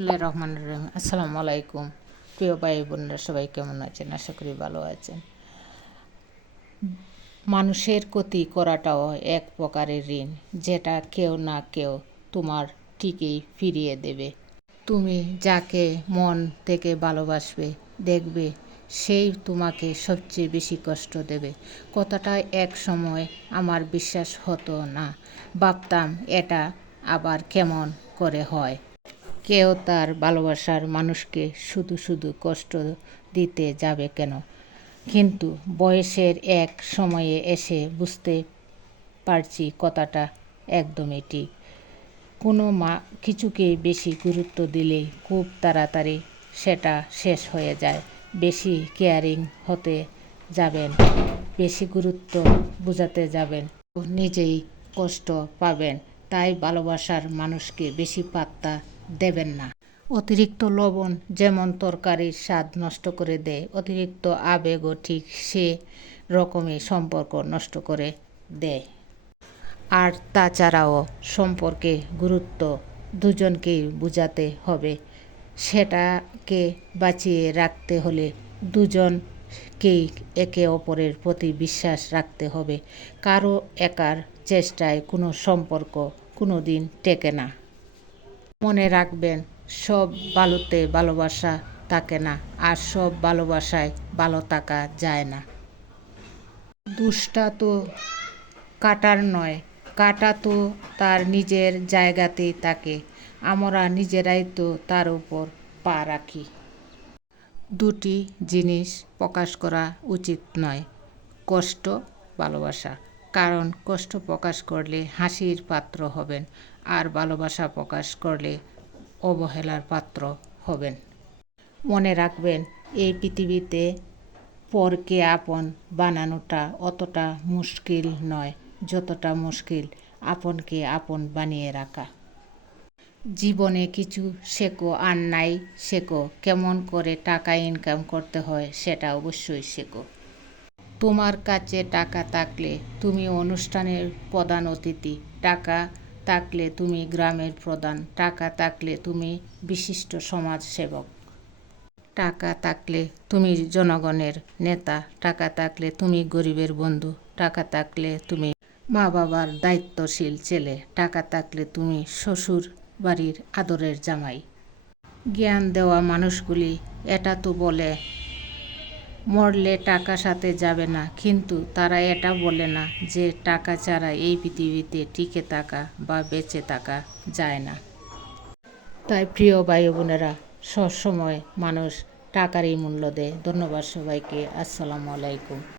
রহমানুর রহিম। আসসালামু আলাইকুম। প্রিয় ভাই বোনরা সবাই কেমন আছেন? আশা করি ভালো আছেন। মানুষের ক্ষতি করাটাও এক প্রকারের ঋণ, যেটা কেউ না কেউ তোমার ঠিকই ফিরিয়ে দেবে। তুমি যাকে মন থেকে ভালোবাসবে, দেখবে সেই তোমাকে সবচেয়ে বেশি কষ্ট দেবে। কথাটা এক সময় আমার বিশ্বাস হতো না। ভাবতাম এটা আবার কেমন করে হয়। কেউ তার ভালোবাসার মানুষকে শুধু শুধু কষ্ট দিতে যাবে কেন? কিন্তু বয়সের এক সময়ে এসে বুঝতে পারছি কথাটা একদমই ঠিক। কোনো কিছুকে বেশি গুরুত্ব দিলেই খুব তাড়াতাড়ি সেটা শেষ হয়ে যায়। বেশি কেয়ারিং হতে যাবেন, বেশি গুরুত্ব বোঝাতে যাবেন, নিজেই কষ্ট পাবেন। তাই ভালোবাসার মানুষকে বেশি পাত্তা দেবেন না। অতিরিক্ত লবণ যেমন তরকারির স্বাদ নষ্ট করে দেয়, অতিরিক্ত আবেগও ঠিক সে রকমই সম্পর্ক নষ্ট করে দেয়। আর তাছাড়াও সম্পর্কে গুরুত্ব দুজনকেই বোঝাতে হবে। সেটাকে বাঁচিয়ে রাখতে হলে দুজনকেই একে অপরের প্রতি বিশ্বাস রাখতে হবে। কারো একার চেষ্টায় কোনো সম্পর্ক কোনো দিন টেকে না। মনে রাখবেন, সব ভালোতে ভালোবাসা থাকে না, আর সব ভালোবাসায় ভালো থাকা যায় না। দোষটা তো কাটার নয়, কাটা তো তার নিজের জায়গাতেই থাকে। আমরা নিজেরাই তো তার উপর পা রাখি। দুটি জিনিস প্রকাশ করা উচিত নয়, কষ্ট, ভালোবাসা। কারণ কষ্ট প্রকাশ করলে হাসির পাত্র হবেন, আর ভালোবাসা প্রকাশ করলে অবহেলার পাত্র হবেন। মনে রাখবেন, এই পৃথিবীতে পরকে আপন বানানোটা অতটা মুশকিল নয় যতটা মুশকিল আপনকে আপন বানিয়ে রাখা। জীবনে কিছু শেখো, আর নাই শেখো কেমন করে টাকা ইনকাম করতে হয়, সেটা অবশ্যই শেখো। তোমার কাছে টাকা থাকলে তুমি অনুষ্ঠানের প্রধান অতিথি, টাকা থাকলে তুমি গ্রামের প্রধান, টাকা থাকলে তুমি বিশিষ্ট সমাজ সেবক, টাকা থাকলে তুমি জনগণের নেতা, টাকা থাকলে তুমি গরিবের বন্ধু, টাকা থাকলে তুমি মা বাবার দায়িত্বশীল ছেলে, টাকা থাকলে তুমি শ্বশুর বাড়ির আদরের জামাই। জ্ঞান দেওয়া মানুষগুলি এটা তো বলে মরলে টাকা সাথে যাবে না, কিন্তু তারা এটা বলে না যে টাকা ছাড়া এই পৃথিবীতে টিকে থাকা বা বেঁচে থাকা যায় না। তাই প্রিয় ভাই বোনেরা, সবসময় মানুষ টাকারই মূল্য দেয়। ধন্যবাদ সবাইকে। আসসালামু আলাইকুম।